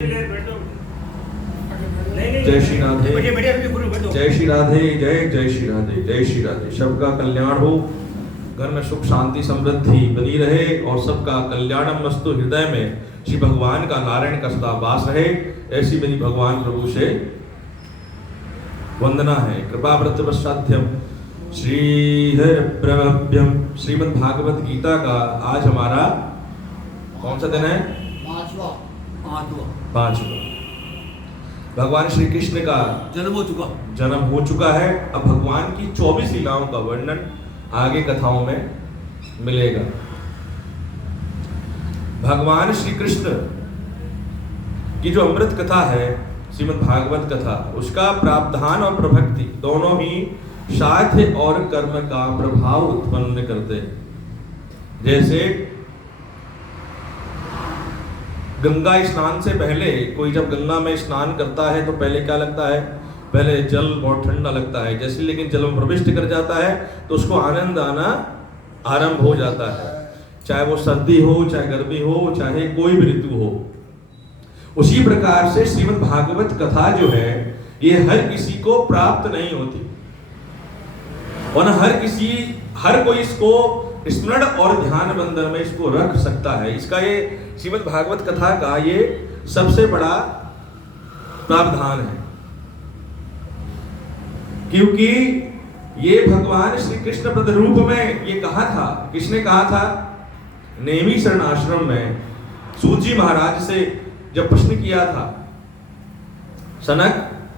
जय श्री राधे, जय श्री राधे, जय श्री राधे, जय श्री राधे। सबका कल्याण हो, घर में सुख शांति समृद्धि बनी रहे और सबका कल्याणम मस्तु। हृदय में श्री भगवान का, नारायण का सदा वास रहे, ऐसी मेरी भगवान प्रभु से वंदना है। कृपा व्रतवसाध्यम श्री प्रभव्यम श्रीमद् भागवत गीता का आज हमारा कौन सा दिन है? पांचवा। भगवान श्री कृष्ण का जन्म हो चुका है। अब भगवान की 24 लीलाओं का वर्णन आगे कथाओं में मिलेगा। भगवान श्री कृष्ण की जो अमृत कथा है, श्रीमद् भागवत कथा, उसका प्रावधान और प्रभक्ति दोनों ही साध्य और कर्म का प्रभाव उत्पन्न करते हैं। जैसे गंगा स्नान से पहले कोई जब गंगा में स्नान करता है तो पहले क्या लगता है? पहले जल बहुत ठंडा लगता है। जैसे लेकिन जल में प्रविष्ट कर जाता है तो उसको आनंद आना आरंभ हो जाता है, चाहे वो सर्दी हो, चाहे गर्मी हो, चाहे कोई भी ऋतु हो। उसी प्रकार से श्रीमद् भागवत कथा जो है, ये हर किसी को प्राप्त नहीं होती और न हर कोई इसको स्मरण और ध्यान बंधन में इसको रख सकता है। इसका ये श्रीमद् भागवत कथा का ये सबसे बड़ा प्रावधान है, क्योंकि ये भगवान श्री कृष्ण पद रूप में ये कहा था। किसने कहा था? नेमी शरण आश्रम में सूत जी महाराज से जब प्रश्न किया था, सनक,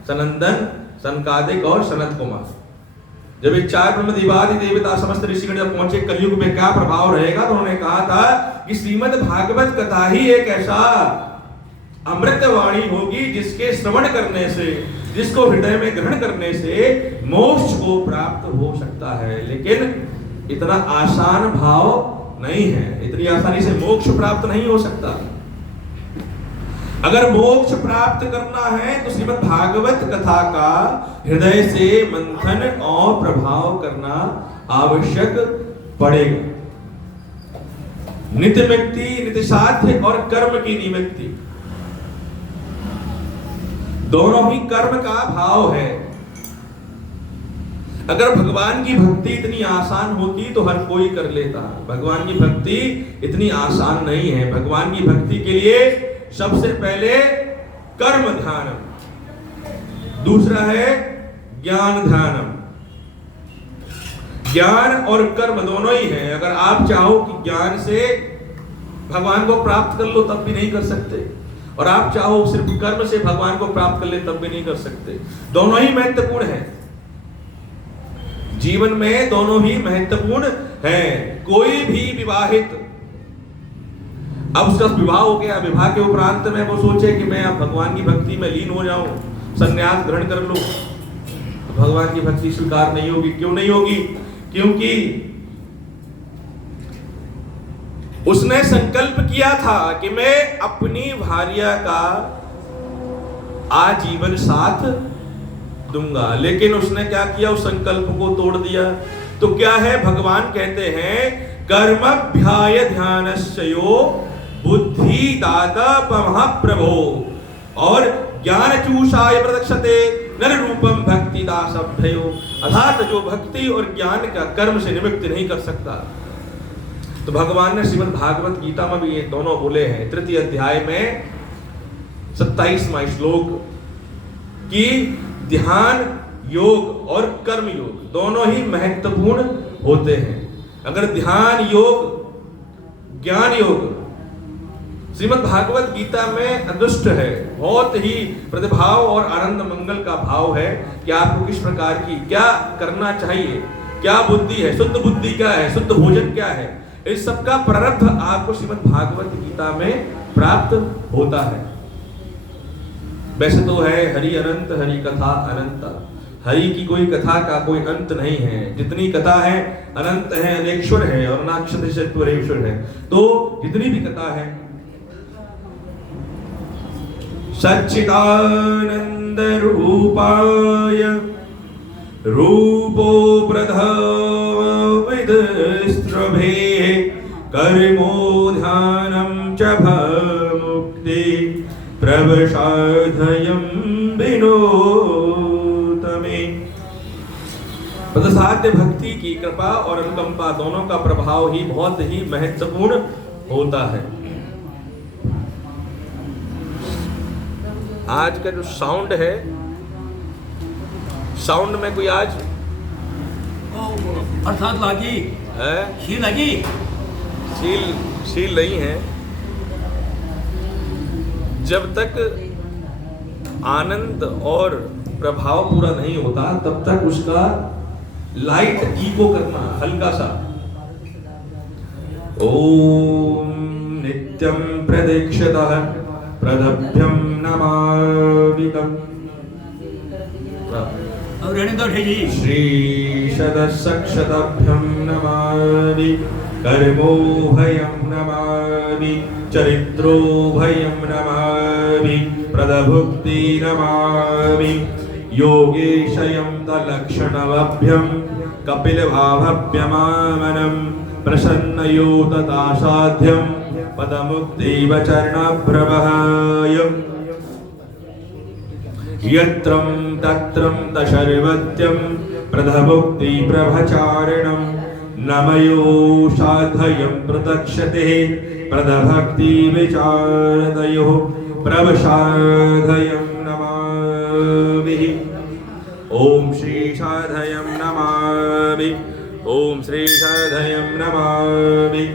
सनंदन, सनकादिक और सनत कुमार, जब ये चार ब्रह्मदेवादि देवता समस्त ऋषिगण जब पहुंचे कलयुग में क्या प्रभाव रहेगा, तो उन्होंने कहा था कि श्रीमद् भागवत कथा ही एक ऐसा अमृत वाणी होगी जिसके श्रवण करने से, जिसको हृदय में ग्रहण करने से मोक्ष को प्राप्त हो सकता है। लेकिन इतना आसान भाव नहीं है, इतनी आसानी से मोक्ष प्राप्त नहीं हो सकता। अगर मोक्ष प्राप्त करना है तो श्रीमद् भागवत कथा का हृदय से मंथन और प्रभाव करना आवश्यक पड़ेगा। नित्य मुक्ति, नित्य साध्य और कर्म की निमित्ति, दोनों ही कर्म का भाव है। अगर भगवान की भक्ति इतनी आसान होती तो हर कोई कर लेता। भगवान की भक्ति इतनी आसान नहीं है। भगवान की भक्ति के लिए सबसे पहले कर्म ध्यानम, दूसरा है ज्ञान ध्यानम। ज्ञान और कर्म दोनों ही है। अगर आप चाहो कि ज्ञान से भगवान को प्राप्त कर लो तब भी नहीं कर सकते, और आप चाहो सिर्फ कर्म से भगवान को प्राप्त कर ले तब भी नहीं कर सकते। दोनों ही महत्वपूर्ण है। जीवन में दोनों ही महत्वपूर्ण है। कोई भी विवाहित, अब उसका विवाह हो गया, विवाह के उपरांत में वो सोचे कि मैं अब भगवान की भक्ति में लीन हो जाऊं, संन्यास ग्रहण कर लूं, तो भगवान की भक्ति स्वीकार नहीं होगी। क्यों नहीं होगी? क्योंकि उसने संकल्प किया था कि मैं अपनी भार्या का आजीवन साथ दूंगा, लेकिन उसने क्या किया? उस संकल्प को तोड़ दिया। तो क्या है? भगवान कहते हैं कर्मभ्याय ध्यानस्यो बुद्धि दाता प्रभो और ज्ञान चूषाय प्रदक्षते नर रूपम भक्ति दासभ्यो। अर्थात जो भक्ति और ज्ञान का कर्म से निमित्त नहीं कर सकता। तो भगवान ने श्रीमद् भागवत गीता में भी ये दोनों बोले हैं। तृतीय अध्याय में 27वां श्लोक कि ध्यान योग और कर्म योग दोनों ही महत्वपूर्ण होते हैं। अगर ध्यान योग, ज्ञान योग श्रीमद् भागवत गीता में अदृष्ट है, बहुत ही प्रतिभाव और आनंद मंगल का भाव है कि आपको किस प्रकार की क्या करना चाहिए, क्या बुद्धि है, शुद्ध बुद्धि क्या है, शुद्ध भोजन क्या है, इस सब का प्रारब्ध आपको श्रीमद् भागवत गीता में प्राप्त होता है। वैसे तो है हरि अनंत, हरि कथा अनंत। हरि की कोई कथा का कोई अंत नहीं है। जितनी कथा है अनंत है, अनेश्वर है और अनाक्षर है। तो जितनी भी कथा है सच्चिदानंद रूपाय रूपो प्रधाविदस्त्रभे कर्मो ध्यानं च भमुक्ति प्रवसाधयं विनोतमे। प्रसाद्य भक्ति की कृपा और अनुकंपा दोनों का प्रभाव ही बहुत ही महत्वपूर्ण होता है। आज का जो साउंड है, साउंड में कोई आज अर्थात लागी है, शील लगी, शील नहीं है। जब तक आनंद और प्रभाव पूरा नहीं होता तब तक उसका लाइट इको करना हल्का सा। ओम नित्यं प्रदीक्षितः प्रदभ्यं नमामितं। और रहने दो जी। श्री शतशतभ्यं नमामि, कर्मोभयं नमामि, चरित्रोभयं नमामि, प्रदभुक्ति नमामि, योगेशयं तलक्षणमभ्यं कपिलभावभ्यमामनं, प्रसन्नयोततासाध्यं पदमुक्तिवचरणप्रभय। यत्रं तत्रं तशर्वत्यं प्रदमुक्तिप्रभचारिणं, नमयो साधयं प्रदक्षते प्रदभक्तिविचारतयोः, प्रवसाधयं नमामि। ओम श्री साधयं नमामि, ओम श्री साधयं नमामि,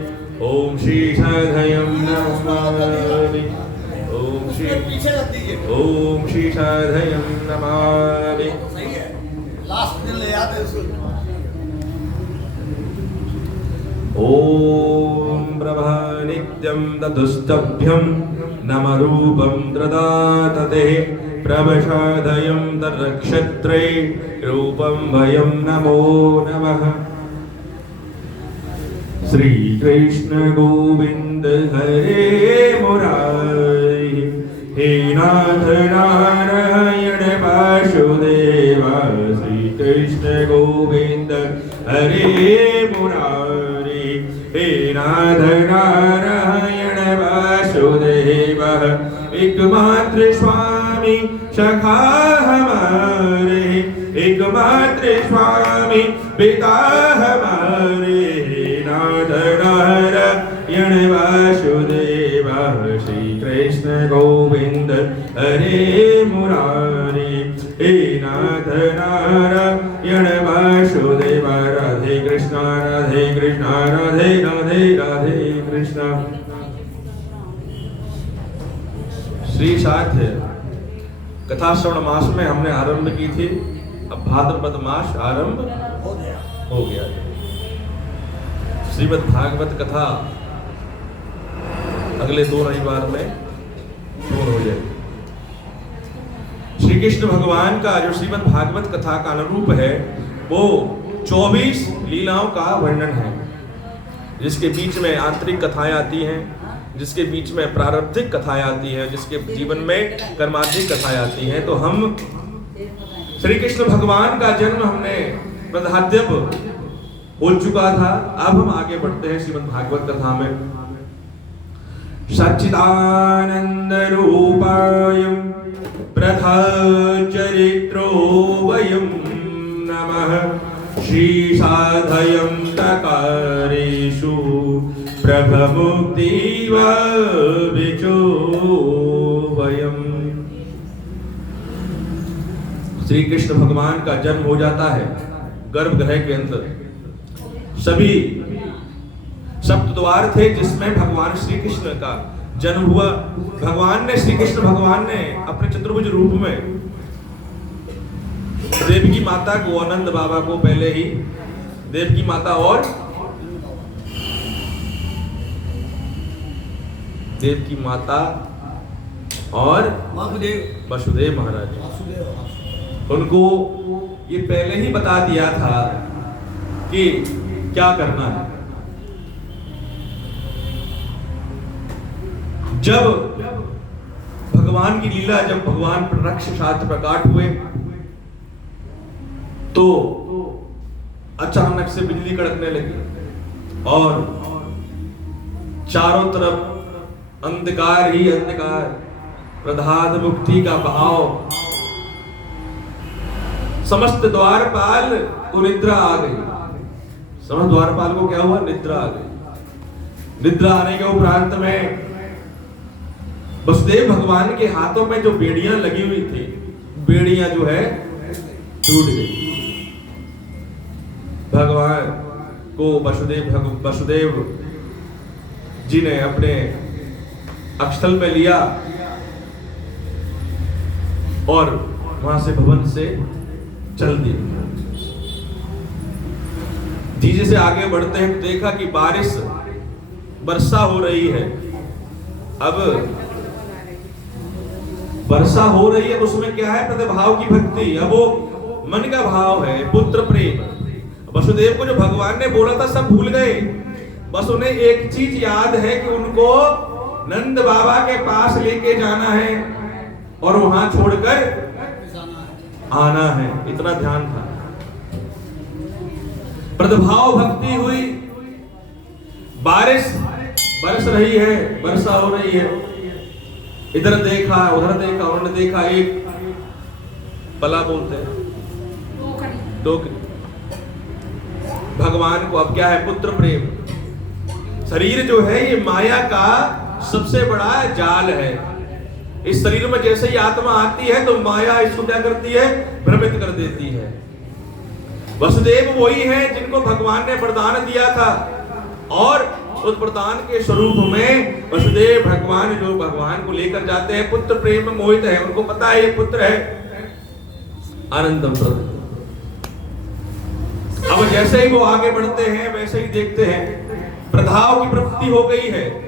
ओम श्री साधयं नमामि, ओम श्री साधयं नमामि। लास्ट दिन ले आते उसको। ओम प्रभा नित्यं तदुस्तभ्यं नमरूपं ददातते, प्रवसाधयं तर्क्षत्रे रूपं भयं नमो नमः। श्री कृष्ण गोविंद हरे मुरारी, हे नाथ नारायण वासुदेव। श्री कृष्ण गोविंद हरे मुरारी, हे नाथ नारायण वासुदेव। एकमात्र स्वामी सखा हमारे, एकमात्र स्वामी पिता हमारे, नाथ नारायण वासुदेव। श्री कृष्ण गोविंद हरे मुरारी, हे नाथ नारायण वासुदेव। राधे कृष्णा राधे कृष्णा राधे राधे राधे कृष्णा। श्री साध्य कथा श्रवण मास में हमने आरंभ की थी, अब भाद्रपद मास आरंभ हो गया। श्रीमद् भागवत कथा अगले 2 रविवार में पूर्ण हो जाएगी। श्री कृष्ण भगवान का जो श्रीमद् भागवत कथा का अनुरूप है वो 24 लीलाओं का वर्णन है, जिसके बीच में आंतरिक कथाएं आती हैं, जिसके बीच में प्रारब्धिक कथाएं आती हैं, जिसके जीवन में कर्माधिक कथाएं आती हैं। तो हम श्री कृष्ण भगवान का जन्म हमने प्रधाद्यप हो चुका था, अब हम आगे बढ़ते हैं श्रीमद् भागवत कथा में। सच्चिदानंद रूपायं प्रथाचरित्रो वयं नमः, श्री साधयं तकारेषु प्रभमुक्तिवचो वयम्। श्री कृष्ण भगवान का जन्म हो जाता है गर्भगृह के अंदर। सभी सप्त द्वार थे जिसमें भगवान श्री कृष्ण का जन्म हुआ। भगवान ने श्री कृष्ण भगवान ने अपने चतुर्भुज रूप में देवकी माता को, आनंद बाबा को पहले ही, देवकी माता और देवकी माता और वसुदेव महाराज, उनको ये पहले ही बता दिया था कि क्या करना है। जब भगवान की लीला, जब भगवान राक्षसात प्रकट हुए तो अचानक से बिजली कड़कने लगी और चारों तरफ अंधकार ही अंधकार, प्रधान मुक्ति का भाव। समस्त द्वारपाल को निद्रा आ गई। समस्त द्वारपाल को क्या हुआ? निद्रा आ गई। निद्रा आने के उपरांत में वसुदेव भगवान के हाथों में जो बेड़ियां लगी हुई थी, बेड़ियां जो है टूट गई। भगवान को वसुदेव जी ने अपने अक्षतल पे लिया और वहां से भवन से चल दिया। धीरे से आगे बढ़ते हैं तो देखा कि वर्षा हो रही है। अब वर्षा हो रही है, उसमें क्या है? प्रतिभाव की भक्ति। अब वो मन का भाव है, पुत्र प्रेम। वसुदेव को जो भगवान ने बोला था सब भूल गए। बस उन्हें एक चीज याद है कि उनको नंद बाबा के पास लेके जाना है और वहां छोड़कर आना है, इतना ध्यान था। प्रतिभाव भक्ति हुई। बारिश बरस रही है, वर्षा हो रही है। इधर देखा उधर देखा, उन्होंने देखा एक पला बोलते हैं टोकरी। भगवान को अब क्या है? पुत्र प्रेम। शरीर जो है ये माया का सबसे बड़ा जाल है। इस शरीर में जैसे ही आत्मा आती है तो माया इसको क्या करती है? भ्रमित कर देती है। वसुदेव वही है जिनको भगवान ने वरदान दिया था और उस वरदान के स्वरूप में वसुदेव भगवान जो भगवान को लेकर जाते हैं, पुत्र प्रेम में मोहित है। उनको पता है ये पुत्र है आनंदम प्रद। अब जैसे ही वो आगे बढ़ते हैं वैसे ही देखते हैं प्रभाव की प्राप्ति हो गई है।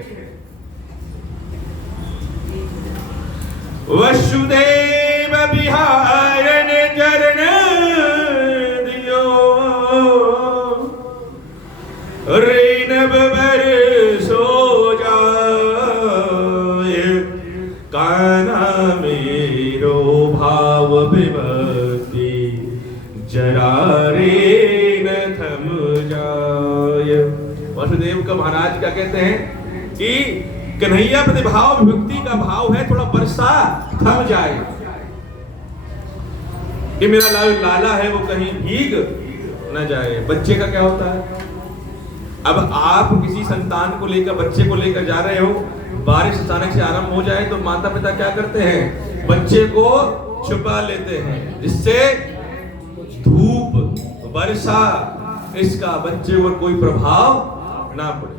वसुदेव विहारन चरण दियो रेनब बरसो जाए काना मेरो भाव विभक्ति जरा रे न थम जाए। वसुदेव का महाराज क्या कहते हैं कि कन्हैया प्रतिभाव विभक्ति का भाव है, थोड़ा वर्षा थम जाए कि मेरा लाला है वो कहीं भीग न जाए। बच्चे का क्या होता है? अब आप किसी संतान को लेकर, बच्चे को लेकर जा रहे हो, बारिश अचानक से आरंभ हो जाए तो माता पिता क्या करते हैं? बच्चे को छुपा लेते हैं जिससे धूप वर्षा इसका बच्चे पर कोई प्रभाव ना पड़े।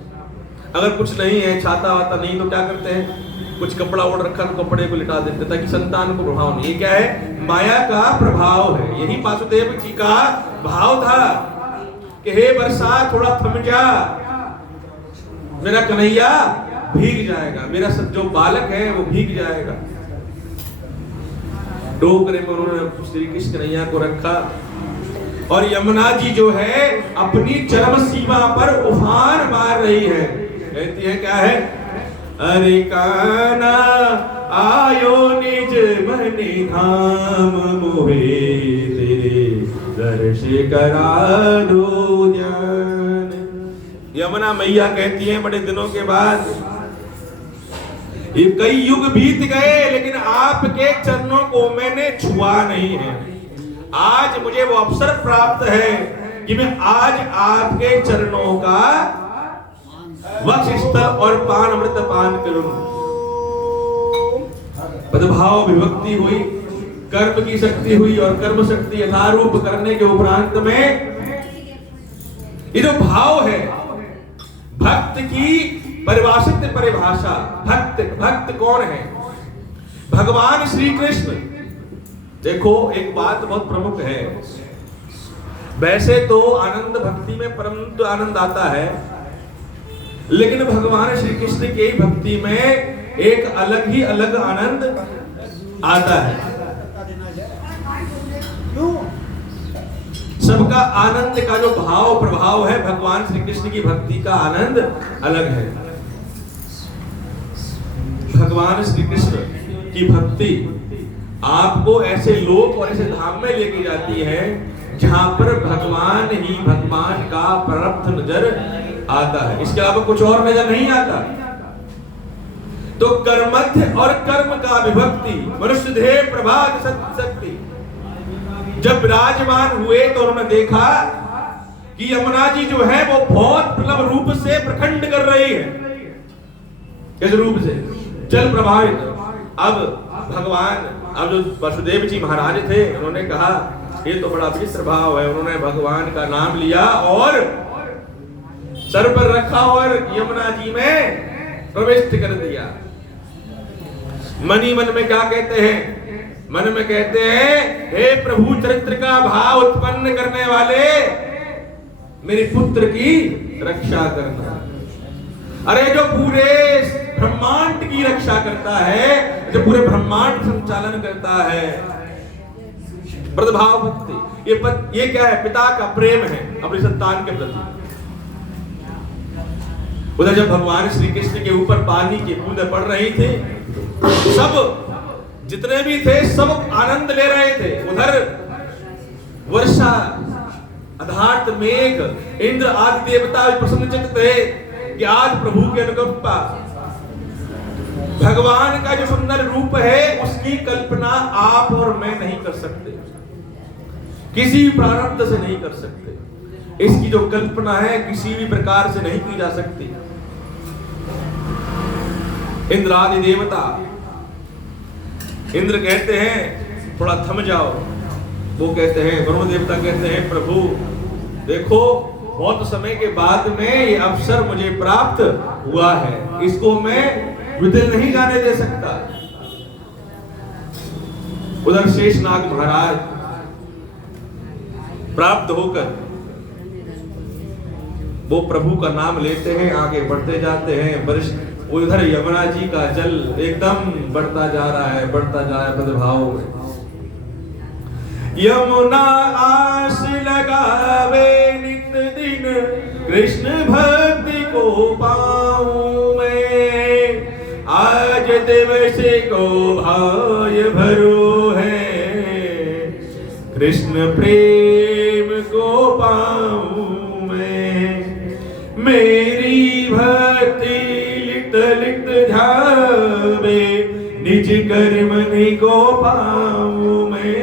अगर कुछ नहीं है, छाता वाता नहीं, तो क्या करते हैं? कुछ कपड़ा ओढ़ रखा तो कपड़े को लिटा देते ताकि संतान को प्रभाव नहीं। ये क्या है? माया का प्रभाव है। यही वासुदेव जी का भाव था कि हे वर्षा थोड़ा थम जा, मेरा कन्हैया भीग जाएगा, मेरा सब जो बालक है वो भीग जाएगा। डोकरे में उन्होंने श्री कृष्ण कन्हैया को रखा और यमुना जी जो है अपनी चरम सीमा पर उफान मार रही है। कहती है क्या है? अरे काना आयो निज मनि धाम मोहे तेरे दर्श करा दो जान। यमुना मैया कहती है बड़े दिनों के बाद, ये कई युग बीत गए लेकिन आपके चरणों को मैंने छुआ नहीं है। आज मुझे वो अवसर प्राप्त है कि मैं आज आपके चरणों का वक्षस्थल और पान अमृत पान करूं। पदभाव विभक्ति हुई, कर्म की शक्ति हुई और कर्म शक्ति यथारूप करने के उपरांत में ये जो भाव है भक्त की परिभाषित परिभाषा। भक्त कौन है? भगवान श्री कृष्ण। देखो एक बात बहुत प्रमुख है, वैसे तो आनंद भक्ति में परम आनंद आता है, लेकिन भगवान श्री कृष्ण की भक्ति में एक अलग आनंद आता है। सबका आनंद का जो भाव प्रभाव है, भगवान श्री कृष्ण की भक्ति का आनंद अलग है। भगवान श्री कृष्ण की भक्ति आपको ऐसे लोक और ऐसे धाम में लेके जाती है जहां पर भगवान ही भगवान का प्रारब्ध नजर आता है, इसके अलावा कुछ और नजर नहीं आता। तो कर्मध्य और कर्म का विभक्ति मनुष्य देह प्रभात शक्ति। जब विराजमान हुए तो उन्होंने देखा कि यमुना जी जो है वो बहुत प्रबल रूप से प्रखंड कर रही है। किस रूप से? जल प्रभावित। अब भगवान, अब जो वसुदेव जी महाराज थे, उन्होंने कहा ये तो बड़ा विचित्र भाव है। उन्होंने भगवान का नाम लिया और सर पर रखा और यमुना जी में प्रविष्ट कर दिया। मन ही मन में क्या कहते हैं? मन में कहते हैं, हे प्रभु चरित्र का भाव उत्पन्न करने वाले, मेरे पुत्र की रक्षा करना। अरे जो पूरे ब्रह्मांड की रक्षा करता है, जो पूरे ब्रह्मांड संचालन करता है, प्रभाव भक्ति, ये क्या है? पिता का प्रेम है अपनी संतान के प्रति। उधर जब भगवान श्री कृष्ण के ऊपर पानी की बूंदें पड़ रही थी, सब जितने भी थे सब आनंद ले रहे थे। उधर वर्षा, अधार्त मेघ, इंद्र आदि देवता प्रसन्नचित्त थे कि आज प्रभु के अनुकंपा, भगवान का जो सुंदर रूप है उसकी कल्पना आप और मैं नहीं कर सकते, किसी भी प्रारब्ध से नहीं कर सकते। इसकी जो कल्पना है किसी भी प्रकार से नहीं की जा सकती। इंद्र आदि देवता, इंद्र कहते हैं थोड़ा थम जाओ, वो कहते हैं, वरुण देवता कहते हैं, प्रभु देखो बहुत समय के बाद में ये अवसर मुझे प्राप्त हुआ है, इसको मैं विदिल नहीं जाने दे सकता। उधर शेषनाग महाराज प्राप्त होकर वो प्रभु का नाम लेते हैं, आगे बढ़ते जाते हैं। वरिष्ठ उधर यमुना जी का जल एकदम बढ़ता जा रहा है, बढ़ता जा रहा है बदभाव में। यमुना आस लगावे नित दिन, कृष्ण भक्ति को पाऊं मैं। आज दिवस को भाय भरो है, कृष्ण प्रेम को पाऊं मैं। मेरी भक्ति लित लित ध्यावे, निज कर्म नि को पाऊं मैं।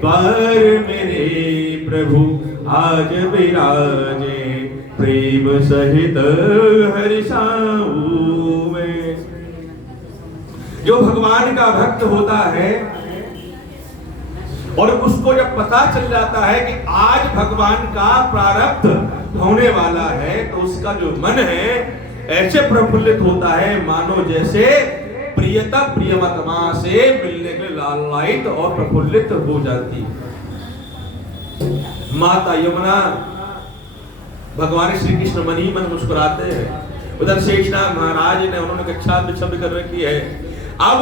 द्वार मेरे प्रभु आज विराजे, प्रेम सहित हर्षाऊं मैं। जो भगवान का भक्त होता है और उसको जब पता चल जाता है कि आज भगवान का प्रारब्ध होने वाला है, तो उसका जो मन है ऐसे प्रफुल्लित होता है मानो जैसे प्रियता प्रियतमा से मिलने के लालायित और प्रफुल्लित हो जाती है। माता यमुना, भगवान श्री कृष्ण मन ही मन मुस्कुराते हैं। उधर शेषनाग महाराज ने उन्होंने कक्षा में छवि कर रखी है। अब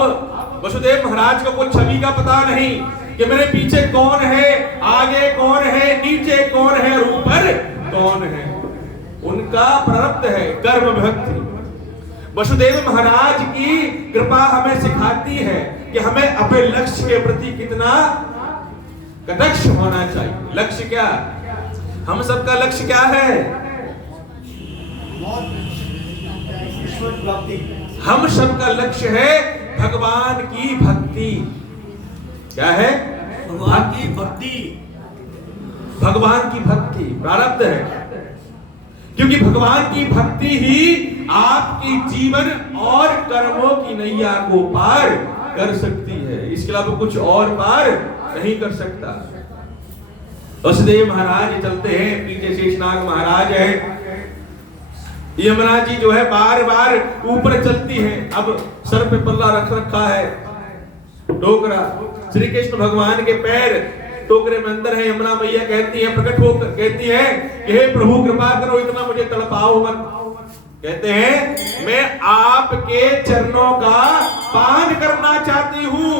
वसुदेव महाराज को कोई छवि का पता नहीं कि मेरे पीछे कौन है, आगे कौन है, नीचे कौन है, ऊपर कौन है। उनका प्रारब्ध है कर्म भक्ति। वसुदेव महाराज की कृपा हमें सिखाती है कि हमें अपने लक्ष्य के प्रति कितना कटक्ष होना चाहिए। लक्ष्य क्या? हम सबका लक्ष्य क्या है? हम सबका लक्ष्य है भगवान की भक्ति। क्या है? भगवान की भक्ति। भगवान की भक्ति प्रारब्ध है, क्योंकि भगवान की भक्ति ही आपकी जीवन और कर्मों की नैया को पार कर सकती है। इसके अलावा कुछ और पार नहीं कर सकता। वसुदेव महाराज चलते हैं, पीछे शेषनाग महाराज है। यमुना जी जो है बार बार ऊपर चलती है। अब सर पे पल्ला रख रखा है, टोकरा। श्री कृष्ण भगवान के पैर टोकरे में अंदर है। यमुना मैया कहती है, प्रकट होकर कहती है कि हे प्रभु कृपा करो, इतना मुझे तड़पाओ मत। कहते हैं मैं आपके चरणों का पान करना चाहती हूं,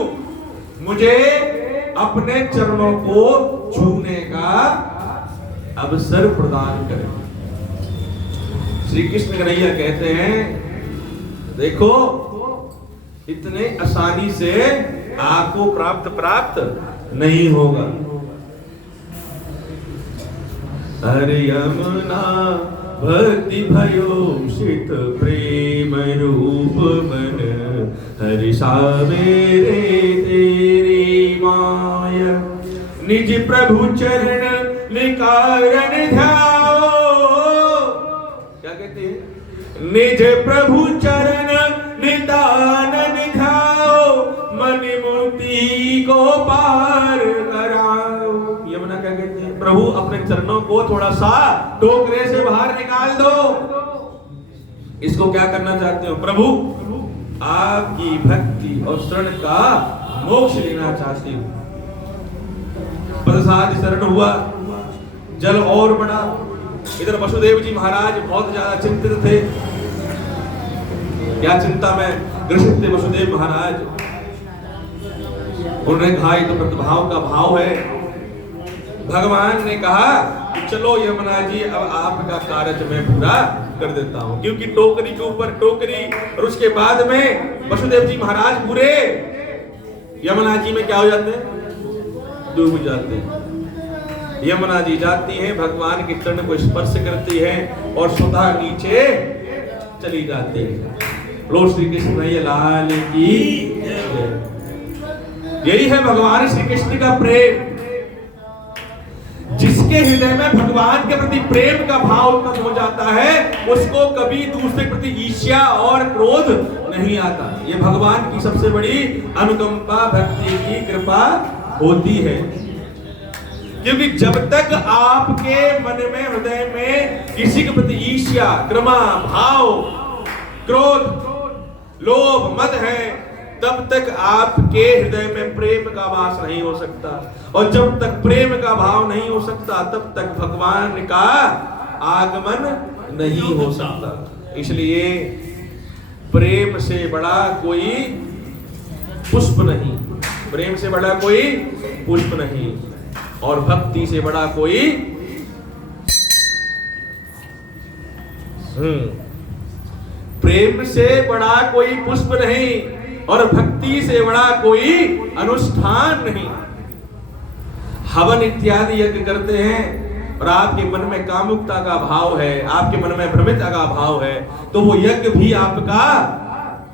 मुझे अपने चरणों को छूने का अवसर प्रदान करें। श्री कृष्ण कन्हैया कहते हैं देखो इतने आसानी से आपको प्राप्त नहीं होगा। हरे यमुना भक्ति भयोषित प्रेम रूप मन हरिसावे रे तेरी माया। निज प्रभु चरण निकारन ध्याओ, क्या कहते हैं? निज प्रभु चरण निदानन ध्याओ, मन मुक्ति को पार कराओ। यमुना क्या कहते हैं? प्रभु अपने चरणों को थोड़ा सा टोकरे से बाहर निकाल दो। इसको क्या करना चाहते हो? प्रभु आपकी भक्ति और शरण का मोक्ष लेना चाहती हूँ। प्रसाद शरण हुआ, जल और बढ़ा। इधर वसुदेव जी महाराज बहुत ज्यादा चिंतित थे। क्या चिंता में ग्रसित थे वसुदेव महाराज? उन्होंने कहा ये तो प्रतिभाव का भाव है। भगवान ने कहा कि चलो यमुना जी, अब आपका कार्य मैं पूरा कर देता हूं। क्योंकि टोकरी के ऊपर टोकरी, और उसके बाद में वसुदेव जी महाराज पूरे यमुना जी में क्या हो जाते हैं? डूब जाते हैं। यमुना जी जाती हैं, भगवान के चरण को स्पर्श करती हैं और स्वतः नीचे चली जाती है। बोलो श्री कृष्ण लाल की जय। यही है भगवान श्री कृष्ण का प्रेम। जिसके हृदय में भगवान के प्रति प्रेम का भाव उत्पन्न हो जाता है, उसको कभी दूसरे प्रति ईर्ष्या और क्रोध नहीं आता। ये भगवान की सबसे बड़ी अनुकंपा, भक्ति की कृपा होती है। क्योंकि जब तक आपके मन में, हृदय में किसी के प्रति ईर्ष्या, घृणा भाव, क्रोध, लोभ, मद है, तब तक आपके हृदय में प्रेम का वास नहीं हो सकता। और जब तक प्रेम का भाव नहीं हो सकता, तब तक भगवान का आगमन नहीं हो सकता। इसलिए प्रेम से बड़ा कोई पुष्प नहीं, प्रेम से बड़ा कोई पुष्प नहीं, और भक्ति से बड़ा कोई प्रेम से बड़ा कोई पुष्प नहीं, और भक्ति से बड़ा कोई अनुष्ठान नहीं। हवन इत्यादि यज्ञ करते हैं और आपके मन में कामुकता का भाव है, आपके मन में भ्रमिता का भाव है, तो वो यज्ञ भी आपका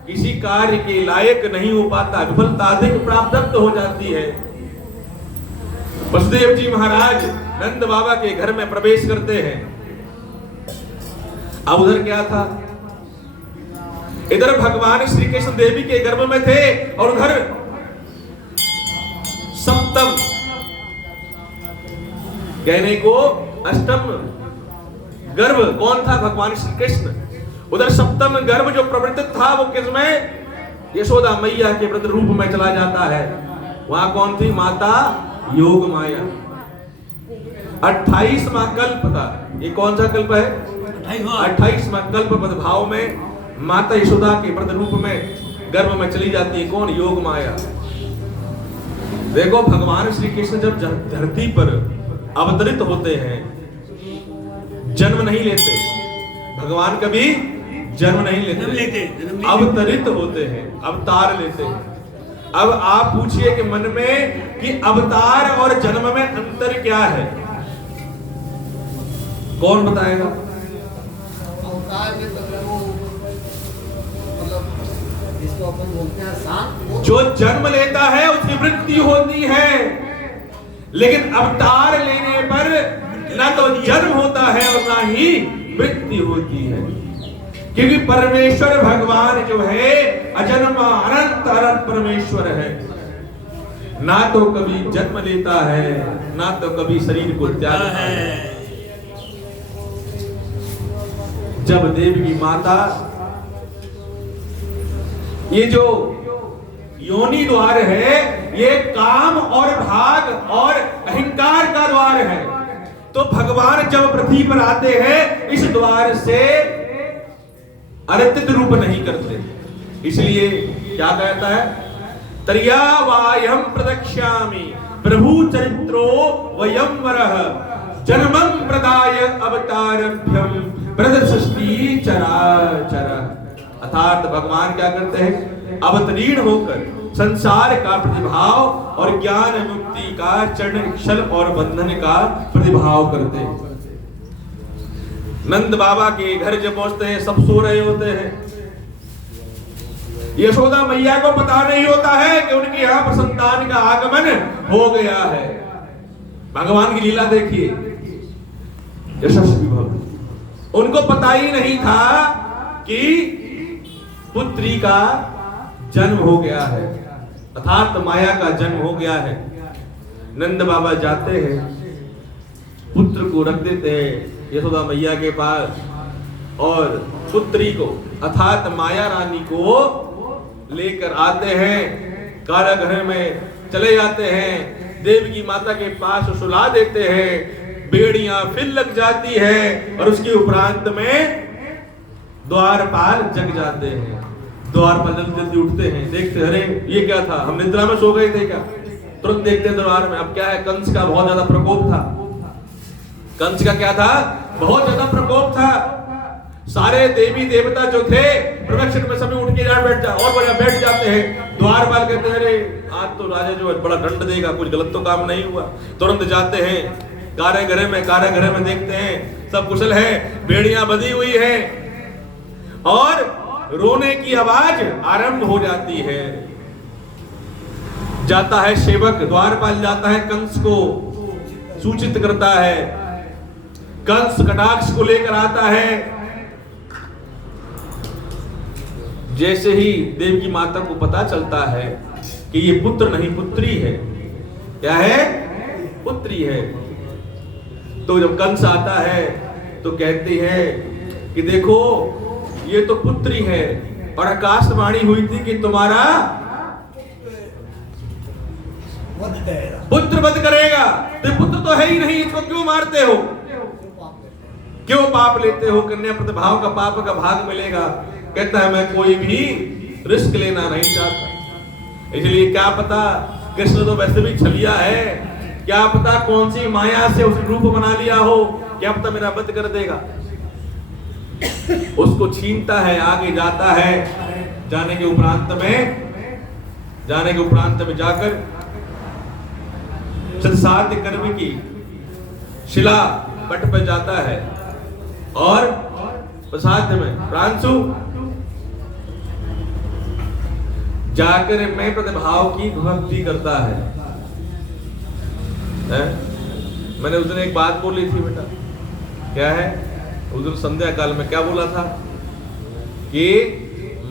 किसी कार्य के लायक नहीं हो पाता, विफलता अधिक प्राप्त हो जाती है। वसुदेव जी महाराज नंद बाबा के घर में प्रवेश करते हैं। अब उधर क्या था? इधर भगवान श्री कृष्ण देवी के गर्भ में थे, और उधर सप्तम कहने को अष्टम गर्भ कौन था? भगवान श्री कृष्ण। उधर सप्तम गर्भ जो प्रवर्तित था वो किसमें? यशोदा मैया के व्रत रूप में चला जाता है। वहां कौन थी? माता योग माया। 28वां कल्प था। ये कौन सा कल्प है? 28वां कल्प भाव में माता यशोदा के व्रत रूप में गर्भ में चली जाती है। कौन? योग माया। देखो भगवान श्री कृष्ण जब धरती पर अवतरित होते हैं, जन्म नहीं लेते। भगवान कभी जन्म नहीं लेते, अवतरित होते हैं, अवतार लेते हैं। अब आप पूछिए कि मन में कि अवतार और जन्म में अंतर क्या है? कौन बताएगा? अवतार में मतलब जिसको अपन बोलते हैं सांप, जो जन्म लेता है उसकी मृत्यु होती है, लेकिन अवतार लेने पर ना तो जन्म होता है और ना ही मृत्यु होती है। क्योंकि परमेश्वर भगवान जो है अजन्मा अनंत अनंत परमेश्वर है, ना तो कभी जन्म लेता है ना तो कभी शरीर को त्यागता है। जब देवी की माता, ये जो योनि द्वार है ये काम और भाग और अहंकार का द्वार है, तो भगवान जब पृथ्वी पर आते हैं इस द्वार से अरतित रूप नहीं करते। इसलिए क्या कहता है? तर्या वायम प्रदक्ष्यामि प्रभु चरित्रो वयम वरः जन्मं प्रदाय अवतारभ्यम प्रदर्शति चराचर। अर्थात भगवान क्या करते हैं? अवतीर्ण होकर संसार का प्रतिभाव और ज्ञान मुक्ति का चरण छल और बंधन का प्रतिभाव करते हैं। नंद बाबा के घर जब पहुंचते हैं सब सो रहे होते हैं। यशोदा मैया को पता नहीं होता है कि उनके यहाँ पर संतान का आगमन हो गया है। भगवान की लीला देखिए, यशस्वी भक्त, उनको पता ही नहीं था कि पुत्री का जन्म हो गया है, अर्थात माया का जन्म हो गया है। नंद बाबा जाते हैं, पुत्र को रख देते हैं यशोदा मैया के पास और पुत्री को अर्थात माया रानी को लेकर आते हैं, कारागृह में चले जाते हैं, देवी की माता के पास सुला देते हैं, बेड़ियां फिर लग जाती है और उसके उपरांत में द्वारपाल जग जाते हैं। द्वारपाल जल्दी जल्दी उठते हैं, देखते अरे ये क्या था, हम निद्रा में सो गए थे क्या? तुरंत देखते हैं दरबार में, अब क्या है, कंस का बहुत ज्यादा प्रकोप था। कंस का क्या था? बहुत ज्यादा प्रकोप था। सारे देवी देवता जो थे प्रदक्षिण में सभी उठ के बैठ जा और बोला बैठ जाते हैं। द्वारपाल कहते हैं अरे आज तो राजा जो है बड़ा दंड देगा, कुछ गलत तो काम नहीं हुआ। तुरंत जाते हैं कारागृह में देखते हैं सब कुशल है, बेड़ियां बंधी हुई है और रोने की आवाज आरंभ हो जाती है। जाता है सेवक, द्वारपाल जाता है, कंस को सूचित करता है, कंस कटाक्ष को लेकर आता है। जैसे ही देव की माता को पता चलता है कि ये पुत्र नहीं पुत्री है, क्या है? पुत्री है। तो जब कंस आता है तो कहती है कि देखो ये तो पुत्री है और आकाशवाणी हुई थी कि तुम्हारा पुत्र वध करेगा, तो पुत्र तो है ही नहीं, इसको क्यों मारते हो, क्यों पाप लेते हो? कन्या प्रतिभाव का पाप का भाग मिलेगा। कहता है मैं कोई भी रिस्क लेना नहीं चाहता, इसलिए क्या पता कृष्ण तो वैसे भी छलिया है, क्या पता कौन सी माया से उस रूप बना लिया हो, क्या पता मेरा वध कर देगा। उसको छीनता है, आगे जाता है, जाने के उपरांत में जाकर सतसाध्य कर्म की शिला पट पर जाता है और प्रसाद में प्रांशु जाकर मैं प्रतिभाव की भक्ति करता है। मैंने उस दिन एक बात बोली थी बेटा, क्या है? उस दिन संध्या काल में क्या बोला था कि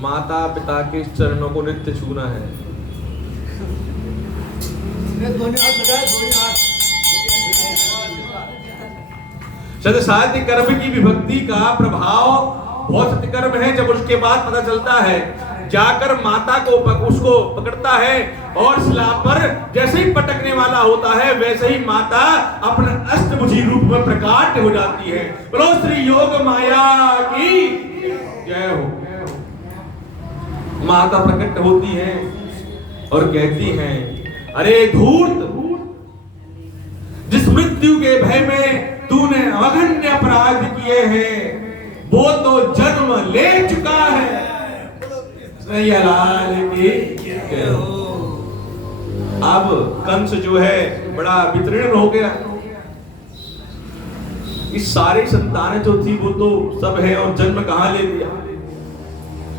माता पिता के चरणों को नित्य छूना है। सत्साध्य कर्म की विभक्ति का प्रभाव बहुत सत्य कर्म है। जब उसके बाद पता चलता है, जाकर माता को उसको पकड़ता है और शिला पर जैसे ही पटकने वाला होता है वैसे ही माता अपने अष्टभुजी रूप में प्रकट हो जाती है। बोलो श्री योग माया की जय हो। माता प्रकट होती है और कहती है अरे धूर्त, जिस मृत्यु के भय में तूने अघन्य अपराध किए हैं वो तो जन्म ले चुका है। लाल की अब कंस जो है बड़ा वितीर्ण हो गया। इस सारी संतानें जो थी वो तो सब है और जन्म कहां ले लिया।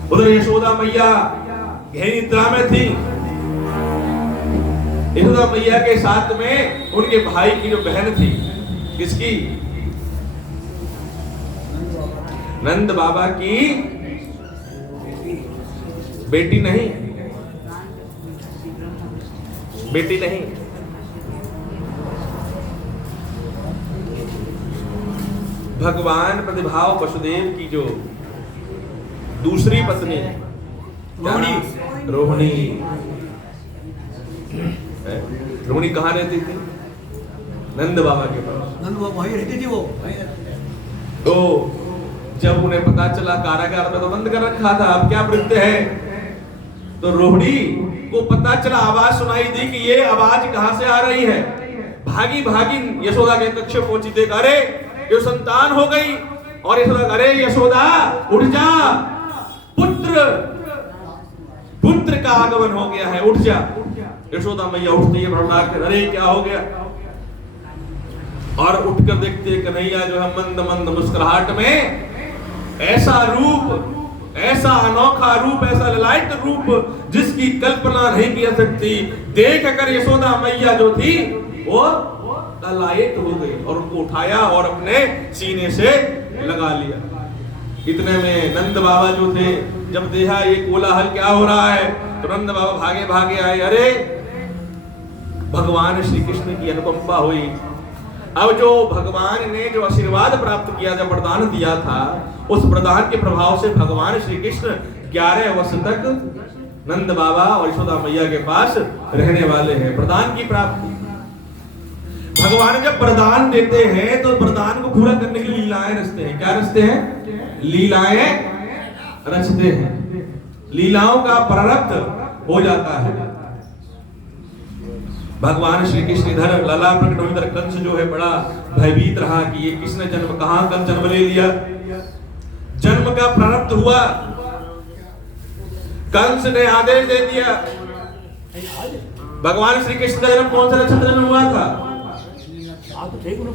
उधर यशोदा मैया गहरी निद्रा में थी। यशोदा मैया के साथ में उनके भाई की जो बहन थी, किसकी? नंद बाबा की बेटी नहीं, भगवान प्रतिभाव वसुदेव की जो दूसरी पत्नी रोहिणी कहाँ रहती थी? नंद बाबा के पास। नंद बाबा वहीं रहती थी वो। तो जब उन्हें पता चला कारागार में तो बंद कर रखा था, अब क्या वृत्त है, तो रोहिणी को पता चला, आवाज सुनाई दी कि ये आवाज कहां से आ रही है। भागी भागी यशोदा के कक्ष पहुंची, देख अरे ये संतान हो गई। और यशोदा अरे यशोदा उठ जा, पुत्र का आगमन हो गया है, उठ जा। यशोदा मैया उठती है भड़बड़ा कर, अरे क्या हो गया? और उठकर देखते कन्हैया जो है मंद मंद मुस्कुराहट में ऐसा रूप, ऐसा अनोखा रूप, ऐसा ललायत रूप जिसकी कल्पना नहीं की जा सकती, देख कर यशोदा मैया जो थी वो ललायत हो गई और उनको उठाया और अपने सीने से लगा लिया। इतने में नंद बाबा जो थे जब देखा ये कोलाहल क्या हो रहा है तो नंद बाबा भागे भागे आए। अरे भगवान श्री कृष्ण की अनुकंपा हुई। अब जो भगवान ने जो आशीर्वाद प्राप्त किया, जब वरदान दिया था, उस वरदान के प्रभाव से भगवान श्री कृष्ण 11 वर्ष तक नंद बाबा और यशोदा मैया के पास रहने वाले हैं। वरदान की प्राप्ति, भगवान जब वरदान देते हैं तो वरदान को पूरा करने के लिए लीलाएं रचते हैं। क्या रचते हैं? लीलाएं रचते हैं। लीलाओं का प्रारब्ध हो जाता है। भगवान श्री कृष्ण इधर लला प्रकट हुई, इधर कंस जो है बड़ा भयभीत रहा कि ये किसने जन्म, कहां कब जन्म ले लिया। जन्म का प्रारब्ध हुआ, कंस ने आदेश दे दिया। भगवान श्री कृष्ण का जन्म कौन से नक्षत्र में हुआ था?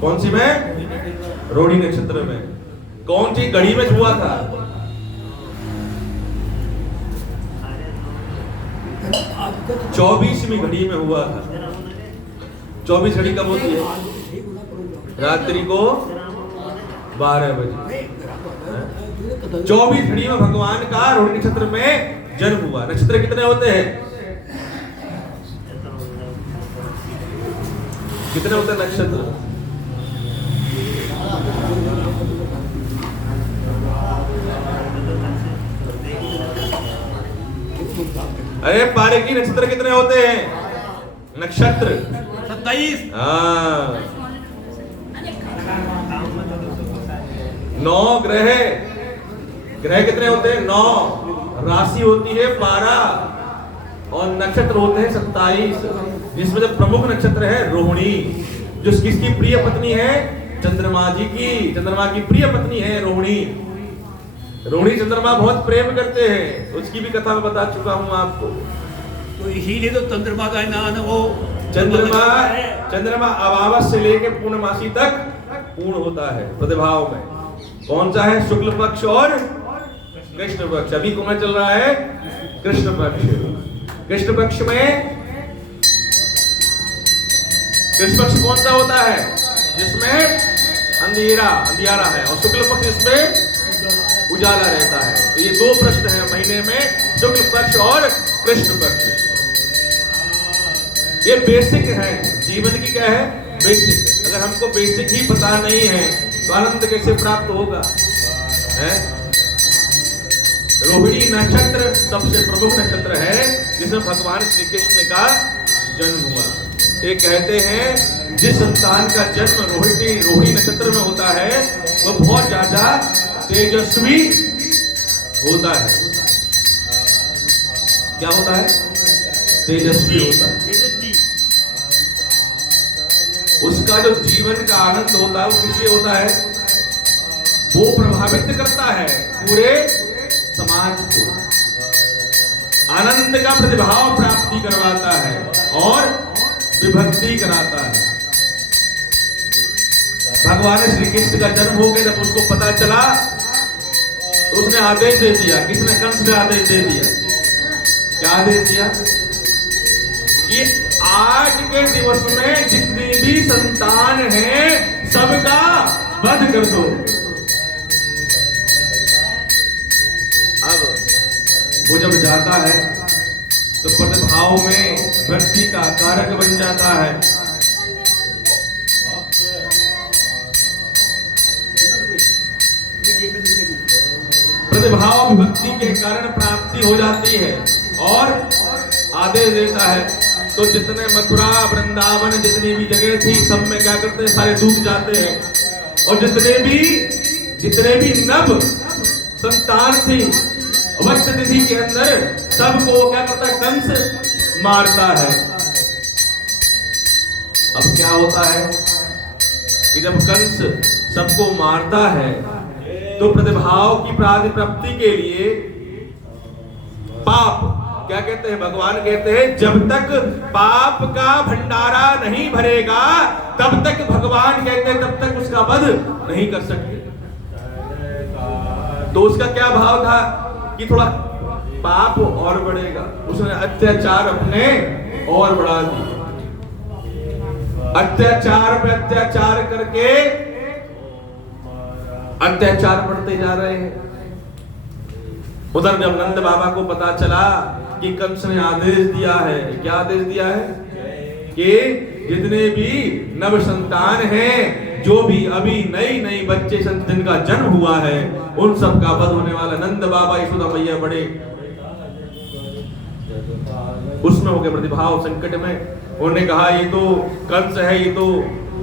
कौन सी में? रोहिणी नक्षत्र में। कौन सी घड़ी में हुआ था? 24वीं घड़ी में हुआ था। 24 घड़ी कब होती है? रात्रि को 12 बजे। 24 घड़ी में भगवान का रोहिणी नक्षत्र में जन्म हुआ। नक्षत्र कितने होते हैं? कितने होते हैं नक्षत्र? अरे पारे की नक्षत्र कितने होते हैं? नक्षत्र 27। हाँ, 9 ग्रह। ग्रह कितने होते हैं? 9। राशि होती है 12 और नक्षत्र होते हैं 27, जिसमें जो प्रमुख नक्षत्र है रोहिणी, जो किसकी प्रिय पत्नी है? चंद्रमा जी की। चंद्रमा की प्रिय पत्नी है रोहिणी। रोहिणी चंद्रमा बहुत प्रेम करते हैं, उसकी भी कथा मैं बता चुका हूं आपको। तो इसीलिए तो चंद्रमा का नाम वो चंद्रमा अमावस से लेकर पूर्णमासी तक पूर्ण होता है प्रतिभाव में। कौन सा है? शुक्ल पक्ष और कृष्ण पक्ष। अभी कौन चल रहा है? कृष्ण पक्ष। कृष्ण पक्ष में कृष्ण पक्ष कौन सा होता है? जिसमें अंधियारा है, और शुक्ल पक्ष जिसमें उजाला रहता है। तो ये 2 प्रश्न है महीने में, शुक्ल पक्ष और कृष्ण पक्ष। ये बेसिक है जीवन की। क्या है? बेसिक। अगर हमको बेसिक ही पता नहीं है तो आनंद कैसे प्राप्त होगा? रोहिणी नक्षत्र सबसे प्रमुख नक्षत्र है जिसमें भगवान श्री कृष्ण का जन्म हुआ। ये कहते हैं जिस संतान का जन्म रोहिणी नक्षत्र में होता है वो बहुत ज्यादा तेजस्वी होता है। क्या होता है? तेजस्वी होता है। उसका जो जीवन का आनंद होता है वो किससे होता है? वो प्रभावित करता है पूरे समाज को, आनंद का प्रतिभाव प्राप्ति करवाता है और विभक्ति कराता है। भगवान श्री कृष्ण का जन्म हो गया, जब उसको पता चला तो उसने आदेश दे दिया। किसने? कंस ने आदेश दे दिया। क्या आदेश दिया? कि आज के दिवस में जितनी भी संतान है सबका वध कर दो। अब वो जब जाता है तो प्रतिभाव में व्यक्ति का कारक बन जाता है। प्रतिभाव विभक्ति के कारण प्राप्ति हो जाती है और आदेश देता है। तो जितने मथुरा वृंदावन जितनी भी जगह थी सब में क्या करते हैं? सारे दूध जाते हैं। और जितने भी नव संतान थी वत्स तिथि के अंदर सबको क्या करता है? कंस मारता है। अब क्या होता है कि जब कंस सबको मारता है तो प्रतिभाव की प्राप्ति के लिए पाप क्या कहते हैं भगवान कहते हैं जब तक पाप का भंडारा नहीं भरेगा तब तक भगवान कहते हैं तब तक उसका वध नहीं कर सकते। तो उसका क्या भाव था कि थोड़ा पाप और बढ़ेगा, उसने अत्याचार अपने और बढ़ा दिए, अत्याचार पे अत्याचार करके अत्याचार बढ़ते जा रहे हैं। उधर जब नंद बाबा को पता चला कि कंस ने आदेश दिया है, क्या आदेश दिया है कि जितने भी नव संतान हैं, जो भी अभी नई नई बच्चे जिनका जन्म हुआ है, उन सब का वध होने वाला। नंद बाबा यशोदा मैया बड़े उसमें हो गए प्रतिभाव संकट में। उन्होंने कहा ये तो कंस है, ये तो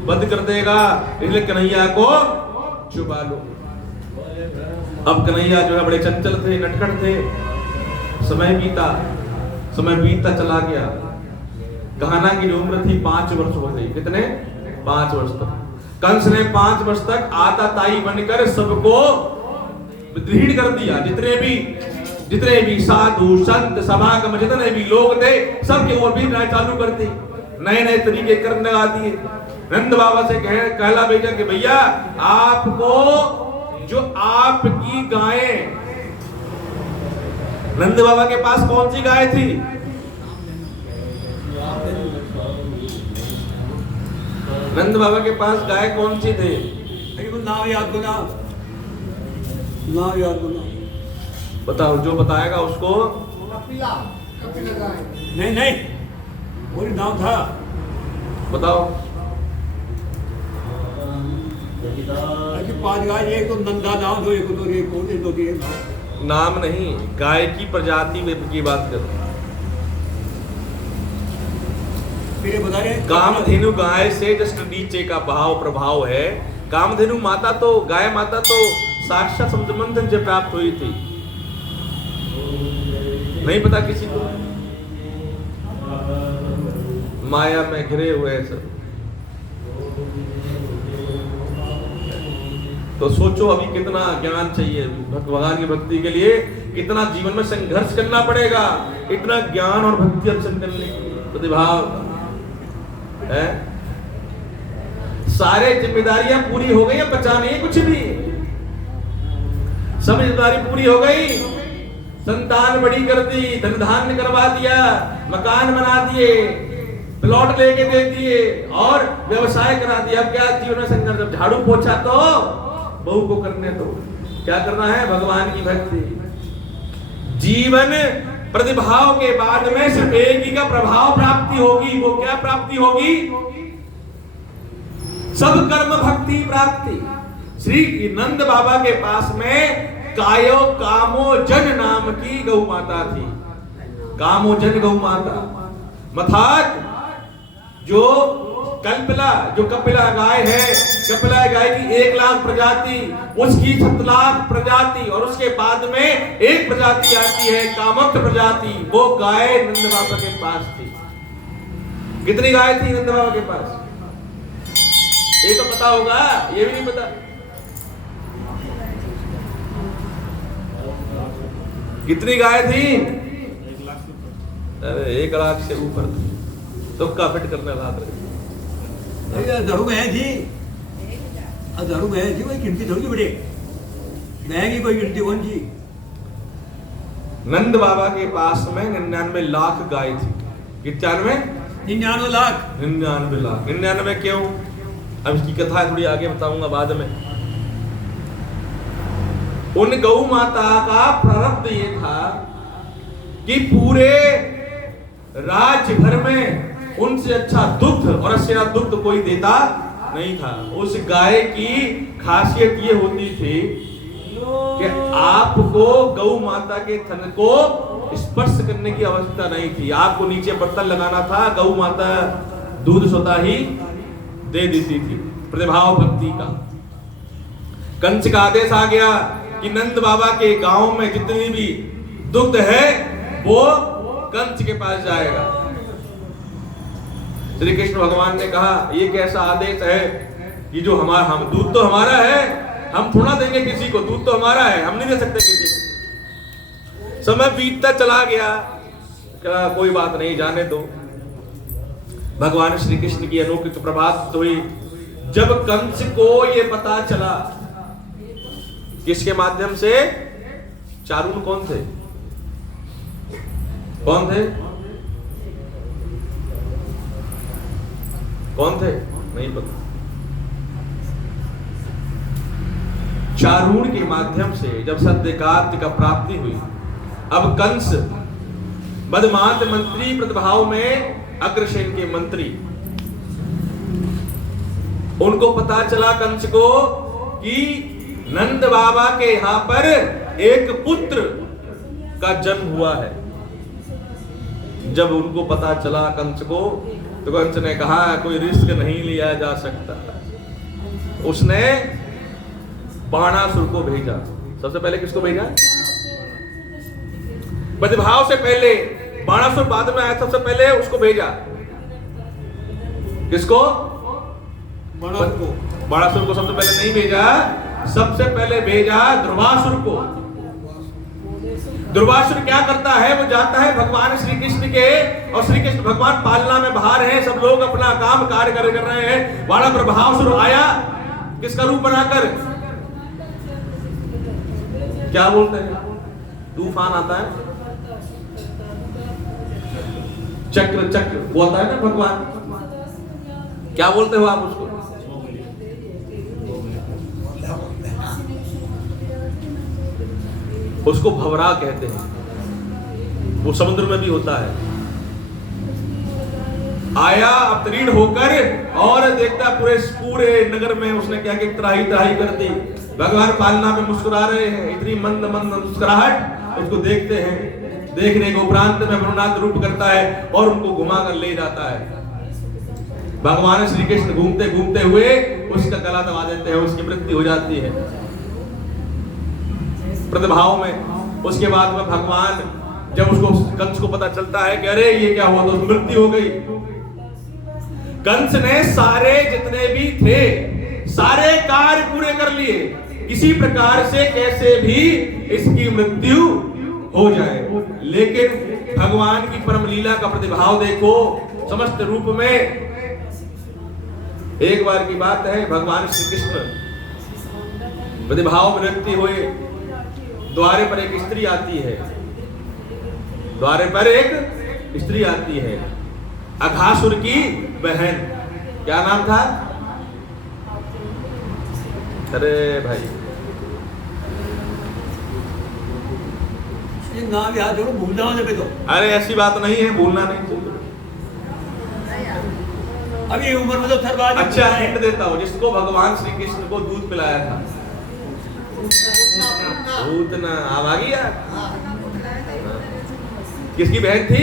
वध कर देगा, इसलिए कन्हैया को छुपा लो। अब कन्हैया जो है बड़े चंचल थे, नटखट थे। समय बीतता चला गया। कहाना की जो उम्र थी 5 वर्ष हो गई। कितने? 5 वर्ष तक कंस ने 5 वर्ष तक आताताई बनकर सबको दृढ़ कर दिया। जितने भी साधु संत समागम जितने भी लोग थे, सबके ओर भी चालू कर दी, नए नए तरीके करने लगा दिए। नंद बाबा से कहला भेजा कि भैया आपको जो आपकी गायें, नंद बाबा के पास कौन सी गाय थी? नंद बाबा के पास गाय कौन सी थी? नाम याद बना, नाम याद बना, बताओ, जो बताएगा उसको। कपिला गाय। नहीं वो नाम था, बताओ। 5 गाय, एक तो नंदा नाम दो, एक दो नाम नहीं, गाय की प्रजाति की बात कर। बता रहे कामधेनु गाय से जस्ट नीचे का प्रभाव है। कामधेनु माता तो, गाय माता तो साक्षात समुद्र मंथन से प्राप्त हुई थी। नहीं पता किसी को? माया में घिरे हुए सब। तो सोचो अभी कितना ज्ञान चाहिए भगवान की भक्ति के लिए, कितना जीवन में संघर्ष करना पड़ेगा, इतना ज्ञान और भक्ति अर्जन करने की प्रतिभाव है। सारे जिम्मेदारियां पूरी हो गई है, बचा नहीं है कुछ भी। सब जिम्मेदारी पूरी हो गई, संतान बड़ी कर दी, धन धान्य करवा दिया, मकान बना दिए, प्लॉट लेके दे दिए और व्यवसाय करा दिया। अब क्या जीवन में संघर्ष? जब झाड़ू पोछा तो बहू को करने दो। क्या करना है? भगवान की भक्ति। जीवन प्रतिभाव के बाद में सिर्फ एक ही का प्रभाव प्राप्ति होगी। वो क्या प्राप्ति होगी? सब कर्म भक्ति प्राप्ति। श्री नंद बाबा के पास में कायो कामोजन नाम की गौ माता थी। कामोजन गौ माता मथात जो कपिला गाय है, कपिला गाय की 1 लाख प्रजाति, उसकी 7 लाख प्रजाति, और उसके बाद में एक प्रजाति आती है कामक्त प्रजाति। वो गाय नंद बाबा के पास थी। कितनी गाय थी नंद बाबा के पास? ये तो पता होगा, ये भी नहीं पता। कितनी गाय थी? 1 लाख। अरे 1 लाख से ऊपर थी। तो फिट करने लाद रहे धड़ू में है जी, धड़ू में है जी, कोई गिनती थोड़ी बड़े महंगी कोई गिनती कौन जी। नंद बाबा के पास में 99 लाख गाय थी। 99 लाख। 99 लाख। 99 क्यों? अब इसकी कथा थोड़ी आगे बताऊंगा बाद में। उन गौ माता का प्रारब्ध ये था कि पूरे राज्य भर में उनसे अच्छा दुग्ध और अस्या दुग्ध कोई देता नहीं था। उस गाय की खासियत ये होती थी कि आपको गौ माता के थन को स्पर्श करने की आवश्यकता नहीं थी। आपको नीचे बर्तन लगाना था, गौ माता दूध स्वतः ही दे देती थी। प्रतिभाव भक्ति का। कंस का आदेश आ गया कि नंद बाबा के गांव में जितनी भी दुग्ध है वो कंस के पास जाएगा। श्री कृष्ण भगवान ने कहा ये कैसा आदेश है कि जो हम दूध तो हमारा है, हम थोड़ा देंगे किसी को, दूध तो हमारा है, हम नहीं दे सकते किसी को। समय बीतता चला गया, क्या कोई बात नहीं, जाने दो। भगवान श्री कृष्ण की अलौकिक प्रभात हुई। जब कंस को ये पता चला, किसके माध्यम से? चारुण कौन थे? कौन थे? कौन थे? नहीं पता। चारुण के माध्यम से जब सत्यकार्य का प्राप्ति हुई, अब कंस बदमात मंत्री प्रतिभाव में अग्रसेन के मंत्री, उनको पता चला कंस को कि नंद बाबा के यहां पर एक पुत्र का जन्म हुआ है। जब उनको पता चला कंस को, तो कंस ने कहा कोई रिस्क नहीं लिया जा सकता। उसने बाणासुर को भेजा। सबसे पहले किसको भेजा? प्रतिभाव से पहले, बाणासुर बाद में आया, सबसे पहले उसको भेजा। किसको? बाणासुर को सबसे पहले नहीं भेजा, सबसे पहले भेजा दुर्वासुर को। दुर्वासुर क्या करता है? वो जाता है भगवान श्री कृष्ण के, और श्री कृष्ण भगवान पालना में बाहर हैं, सब लोग अपना काम कार्य कर रहे हैं। बड़ा प्रभावसुर आया, किसका रूप बनाकर? क्या बोलते हैं? तूफान आता है, चक्र वो आता है ना भगवान, क्या बोलते हो आप उसको? उसको भंवरा कहते हैं। वो समुद्र में भी होता है। आया अवतीर्ण होकर और देखता पूरे नगर में उसने क्या कि त्राही कर दी। भगवान पालना में मुस्कुरा रहे हैं, इतनी मंद मुस्कुराहट उसको देखते हैं। देखने के उपरांत में ब्रह्मनाथ रूप करता है और उनको घुमा कर ले जाता है। भगवान श्री कृष्ण घूमते घूमते हुए उसका गला दबा देते हैं, उसकी मृत्यु हो जाती है प्रतिभाव में। उसके बाद में भगवान, जब उसको कंस को पता चलता है कि अरे ये क्या हुआ, तो मृत्यु हो गई। कंस ने सारे जितने भी थे सारे कार्य पूरे कर लिए, किसी प्रकार से कैसे भी इसकी मृत्यु हो जाए। लेकिन भगवान की परम लीला का प्रतिभाव देखो समस्त रूप में। एक बार की बात है, भगवान श्री कृष्ण प्रतिभाव में व्यक्ति हुए, द्वारे पर एक स्त्री आती है। द्वारे पर एक स्त्री आती है, अघासुर की बहन। क्या नाम था? अरे भाई नाम याद करो, भूलना हो जाए तो। अरे ऐसी बात नहीं है, भूलना नहीं चाहिए। अभी उम्र में तो थर बात। अच्छा हिंट देता हूँ, जिसको भगवान श्री कृष्ण को दूध पिलाया था। पूतना आ गई यार। किसकी बहन थी?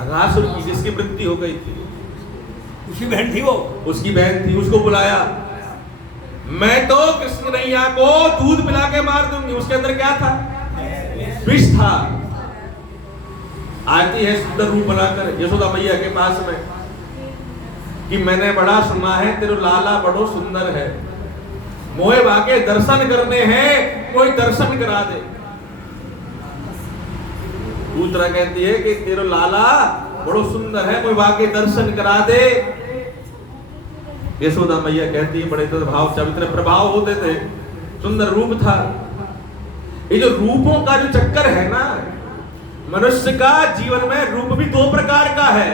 अघासुर की, जिसकी मृत्यु हो गई थी। उसकी बहन थी वो, उसकी बहन थी। उसको बुलाया, मैं तो कृष्ण कन्हैया को दूध पिला के मार दूंगी। उसके अंदर क्या था? विष था। आती है सुंदर रूप बनाकर यशोदा मैया के पास में कि मैंने बड़ा सुना है तेरे लाला बड़ो सुंदर है, मोए भागे दर्शन करने हैं, कोई दर्शन करा दे। दूसरा कहती है कि तेरे लाला बड़ो सुंदर है, कोई भागे दर्शन करा दे। यशोदा मैया कहती है बड़े भाव चवित्र प्रभाव होते थे, सुंदर रूप था। ये जो रूपों का जो चक्कर है ना, मनुष्य का जीवन में रूप भी दो प्रकार का है।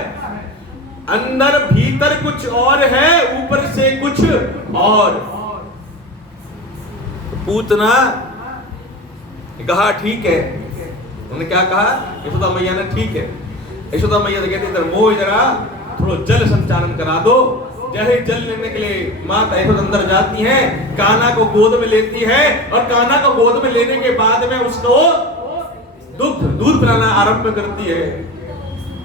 अंदर भीतर कुछ और है, ऊपर से कुछ और। पूतना कहा ठीक है। उन्होंने क्या कहा? यशोदा मैया ने ठीक है। यशोदा मैया ने कहती मोह जरा थोड़ा जल संचालन करा दो। जैसे जल लेने के लिए माता यशोदा अंदर जाती है, कान्हा को गोद में लेती है और कान्हा को गोद में लेने के बाद में उसको दूध पिलाना आरंभ करती है।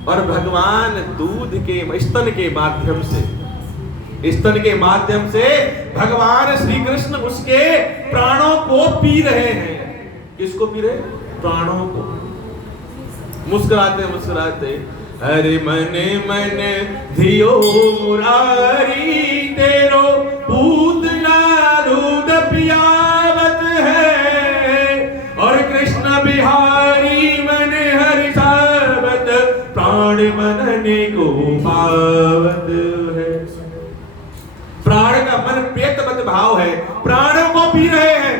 और भगवान दूध के स्तन के माध्यम से भगवान श्री कृष्ण उसके प्राणों को पी रहे हैं। किसको पी रहे? प्राणों को। मुस्कुराते मुस्कुराते अरे मने मने धियो मुरारी तेरो पूतना दूध पियावत है और कृष्ण बिहारी मन हरि सावत भाव है, प्राणों को पी रहे हैं।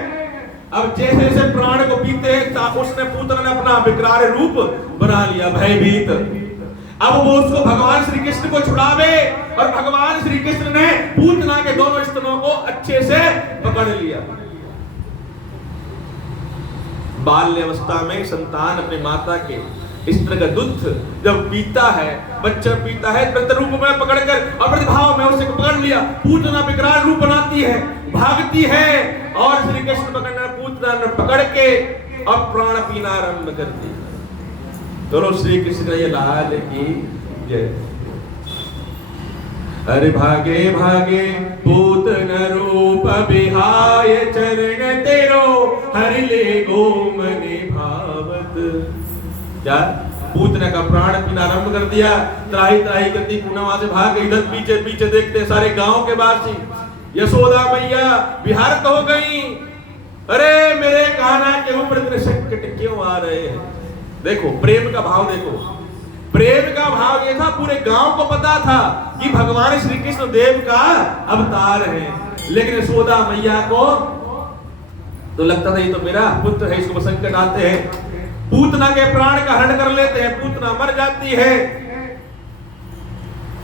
अब जैसे जैसे प्राण को पीते हैं उसने पूतना ने अपना विकराल रूप बना लिया, भयभीत। अब वो उसको भगवान श्री कृष्ण को छुड़ावे, और भगवान श्री कृष्ण ने पूतना के दोनों स्तनों को अच्छे से पकड़ लिया। बाल्य अवस्था में संतान अपने माता के स्त्र का दूध जब पीता है, बच्चा पीता है, प्रतिरूप में पकड़कर और प्रतिभाव में उसे पकड़ लिया, पूतना विकराल रूप बनाती है, भागती है, और श्री कृष्ण पकड़ना पूतना ने पकड़ के अब प्राण पीना आरंभ कर दिया। दोनों श्री कृष्ण ये लाल की जय। अरे भागे भागे पूतन रूप बिहाय चरण तेरो, हरि ले गो मने भावत। क्या पूतना का प्राण पीना आरंभ कर दिया, त्राही त्राही करती पूना वहां से भाग गई। इधर पीछे पीछे देखते सारे गांव के वासी, यशोदा मैया विहारत हो गई। अरे मेरे कान्हा के ऊपर इतने संकट क्यों आ रहे हैं? देखो प्रेम का भाव, देखो प्रेम का भाव ये था, पूरे गांव को पता था कि भगवान श्री कृष्ण देव का अवतार है, लेकिन यशोदा मैया को तो लगता था ये तो मेरा पुत्र है, इसको संकट आते हैं, पूतना के प्राण का हरण कर लेते हैं, पूतना मर जाती है,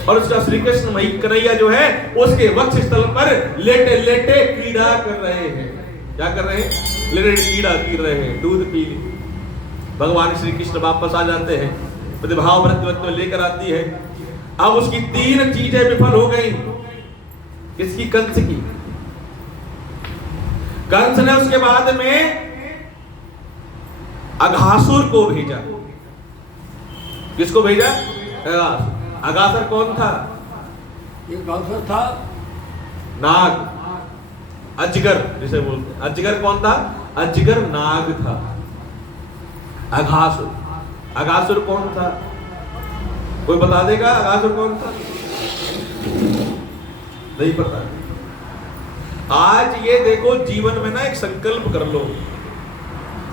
और उसका श्री कृष्ण मई कन्हैया जो है उसके वक्ष स्थल पर लेटे लेटे क्रीड़ा कर रहे हैं। क्या कर रहे हैं? लेटे क्रीड़ा कर रहे हैं, दूध पी। भगवान श्री कृष्ण वापस आ जाते हैं, प्रतिभाव व्रत लेकर आती है। अब उसकी 3 चीजें विफल हो गई। किसकी? कंस की। कंस ने उसके बाद में अघासुर को भेजा। किसको भेजा? अघासुर कौन था? एक अवसर था नाग, अजगर जिसे बोलते हैं। अजगर कौन था? अजगर नाग था। अघासुर, अघासुर कौन था? कोई बता देगा अघासुर कौन था? नहीं पता। आज ये देखो, जीवन में ना एक संकल्प कर लो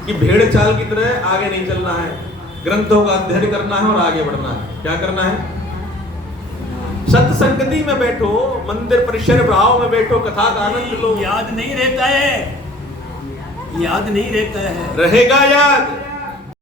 कि भेड़ चाल की तरह आगे नहीं चलना है, ग्रंथों का अध्ययन करना है और आगे बढ़ना है। क्या करना है? सत्संगति में बैठो, मंदिर परिसर भाव में बैठो, कथा का आनंद लो। याद नहीं रहता है, याद नहीं रहता है। रहेगा याद।